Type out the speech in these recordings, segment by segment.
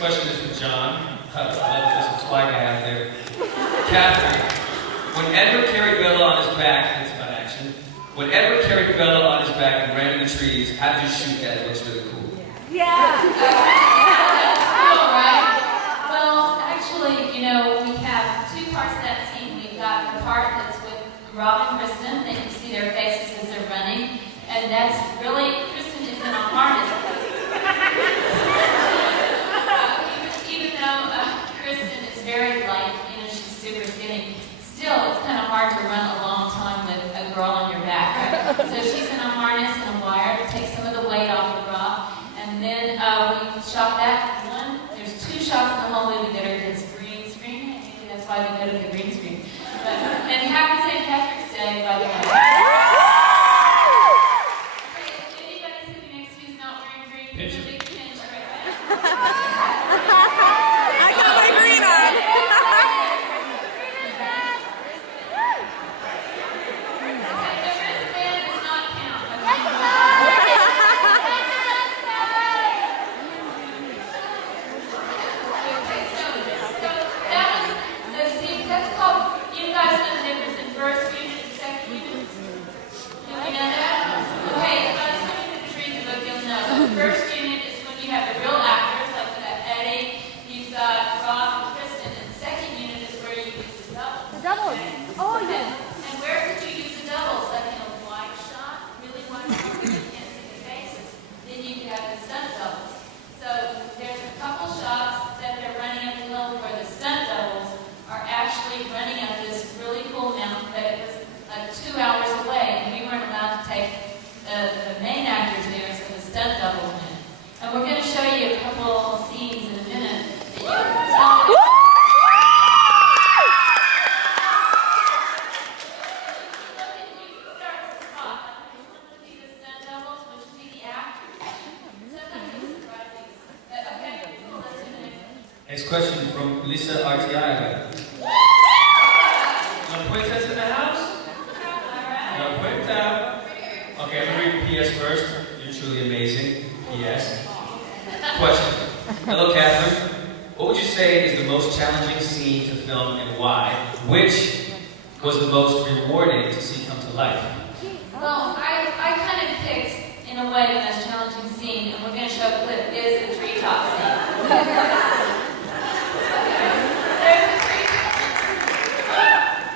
question is from John. There's a fly guy out there. Catherine, when Edward carried Bella on his back, it's about action. When Edward carried Bella on his back and ran in the trees, how did you shoot that? It looks really cool. Yeah. All right. Well, actually, you know, we have two parts of that scene. We've got the part that's with Rob and Kristen, that you see their faces as they're running, and that's really, Kristen is in a harness. Even though Kristen is very light, you know, she's super skinny, still it's kind of hard to run a long time with a girl on your back, right? So she's in a harness and a wire to take some of the weight off of Rob, and then we shot that one. There's two shots in the whole movie that are against green screen. I think that's why we go to the green screen. And happy St. Patrick's Day, by the way. Anybody sitting next to you who's not wearing green, there's a big pinch right there. I got my green on. Okay, the wristband does not count. Okay, so that was the scene. That's called, you guys know the difference in first unit and second unit? You know that? Okay, if I was looking at the trees in the book, you'll know. The first unit is when you have the real actors, like Eddie, you've got Rob and Kristen, and the second unit is where you use the doubles. The doubles. Oh, yeah. And where could you use the doubles? Like in a wide shot, really wide shot, where you can't see the faces. Then you could have the stunt doubles. So there's a couple shots that they're running up the hill where the stunt doubles are actually running up this really cool mountain that it was like 2 hours away, and we weren't allowed to take the main actors there, so the stunt doubles went. And we're going to show you a couple scenes in a minute that you can tell me. Next question from Lisa Artiaga. No puertas in the house? No puerta. Okay, I'm going to read PS first. You're truly amazing. PS. Question. Hello, Catherine. What would you say is the most challenging scene to film and why? Which was the most rewarding to see come to life? Well, I kind of picked, in a way, the most challenging scene, and we're going to show a clip, is the treetop scene.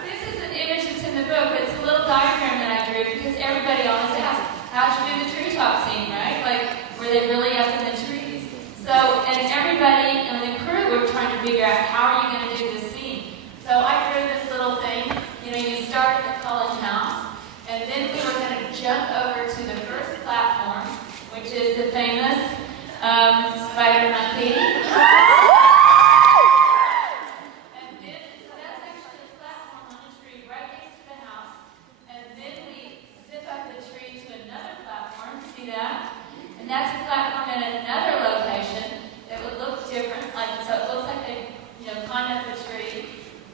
This is an image that's in the book, but it's a little diagram that I drew because everybody always asks, how'd you do the treetop scene, right? Like, were they really up in the trees? So, and everybody in the crew were trying to figure out, how are you going to do this scene? So I drew this little thing. You know, you start at the college house, and then we were going to jump over to the first platform, which is the famous spider monkey. And then, so that's actually a platform on a tree right next to the house. And then we zip up the tree to another platform. See that? And that's a platform at another location that would look different. Like, so it looks like they, you know, climb up the tree.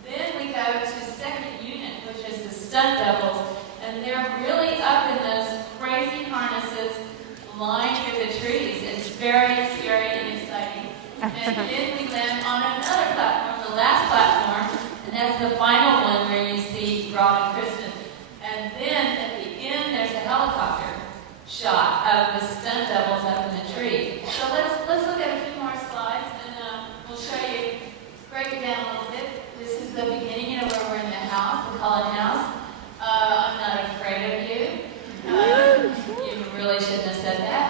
Then we go to the second unit, which is the stunt doubles. And they're really up in those crazy harnesses flying through the trees. It's very scary and exciting. And then we land on another platform, the last platform, and that's the final one where you see Rob and Kristen. And then at the end, there's a helicopter shot of the stunt doubles up in the tree. So let's look at a few more slides, and we'll show you, break it down a little bit. This is the beginning, you know, where we're in the house, the Cullen house. I'm not afraid of you. You really shouldn't have said that.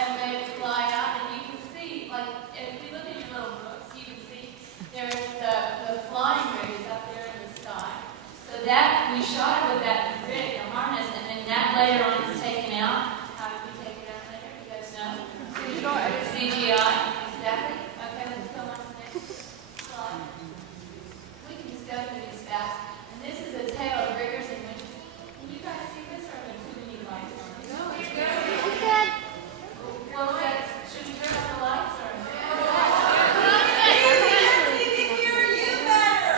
And they fly out, and you can see, like, if you look at your little books, you can see there's the flying rig is up there in the sky. So that, we shot it with that rig, the harness, and then that later on is taken out. How did we take it out later? You guys know? CGI. Exactly. Okay, let's go on to the next slide. We can just go through these fast. And this is a tale of riggers and winches. Can you guys see this, or are there too many lights on? No, it's good. Well, should we turn off the lights, or?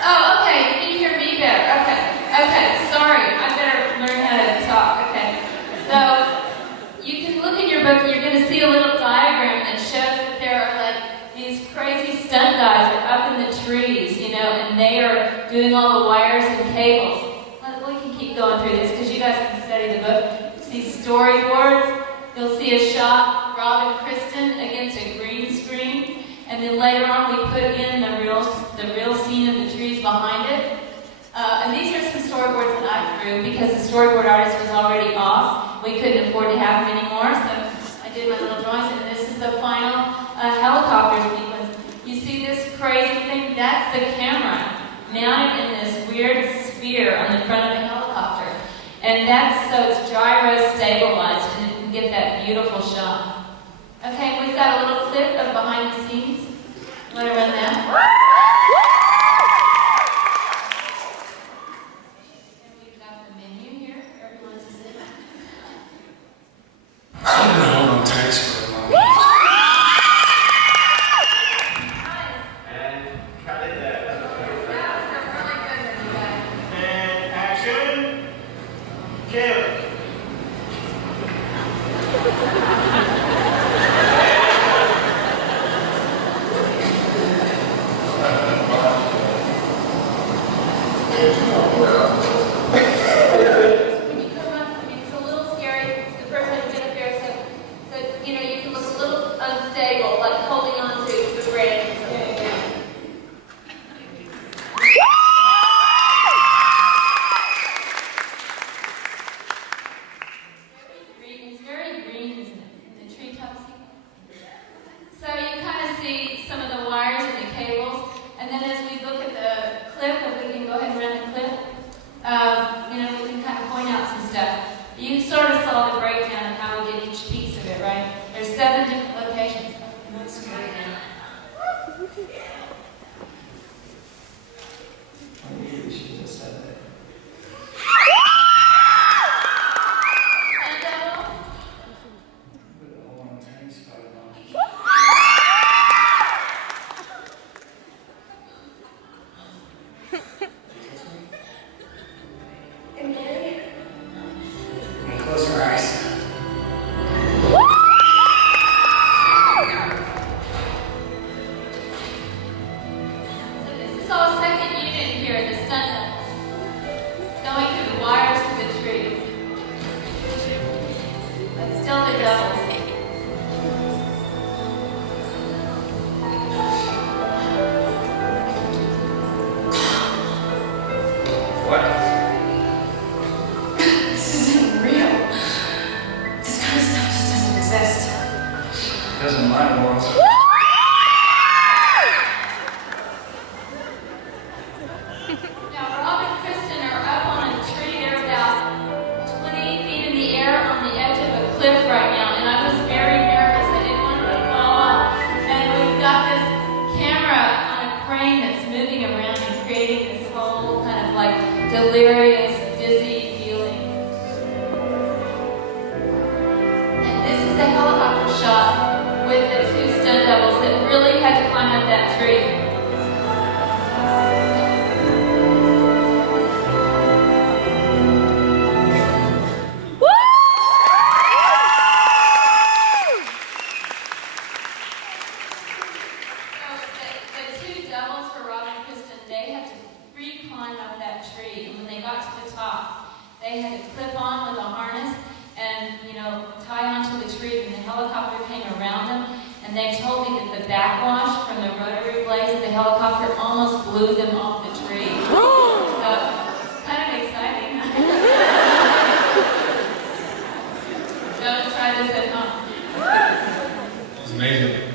Oh, okay. You can hear me better. Okay. Okay. Sorry. I better learn how to talk. Okay. So you can look in your book. You're going to see a little diagram doing all the wires and cables. We can keep going through this because you guys can study the book. See storyboards. You'll see a shot, Rob and Kristen against a green screen, and then later on we put in the real scene of the trees behind it. And these are some storyboards that I drew because the storyboard artist was already off. We couldn't afford to have him anymore, so I did my little drawings, and this is the final helicopter sequence. You see this crazy thing? That's the camera mounted in this weird sphere on the front of the helicopter. And that's so it's gyro stabilized and it can get that beautiful shot. Okay, we've got a little clip of behind the scenes. Want to run that? And we've got the menu here for everyone to see. I'm gonna hold on tight for a moment. And cut it there. Yeah, they're really good, you guys. And action. Kill. When you come up, it's a little scary. The first time you get up there, so you can look a little unstable, like holding on to the bridge. It's very green, isn't it? In the treetops. So you kind of see some of the wires and the cables, and then as we look at the clip, if we can go ahead and run the clip, we can kind of point out some stuff. You sort of saw the breakdown of how we did each piece of it, right? There's 7 different locations. That's scary now. Maybe we should just said that. Hold on tight, Spider-Man. Close your eyes. So this is all second unit here, the stunt doubles. Going through the wires to the trees. But still the doubles. What? This isn't real. This kind of stuff just doesn't exist. Doesn't in my world. Now, Rob and Kristen are up on a tree. They're about 20 feet in the air on the edge of a cliff right now, and I was very nervous. I didn't want them to fall off. And we've got this camera on a crane that's moving around and creating this whole kind of like delirious, dizzy feeling. And this is a helicopter shot with the 2 stunt doubles that really had to climb up that tree. So the 2 doubles for Rob and Kristen, they had to free climb up that tree. And when they got to the top, they had to clip on with a harness and, tie onto the tree. And the helicopter came around them. And they told me that the backwash from the rotary blades of the helicopter almost blew them off the tree. So, kind of exciting, huh? Don't try this at home. It was amazing.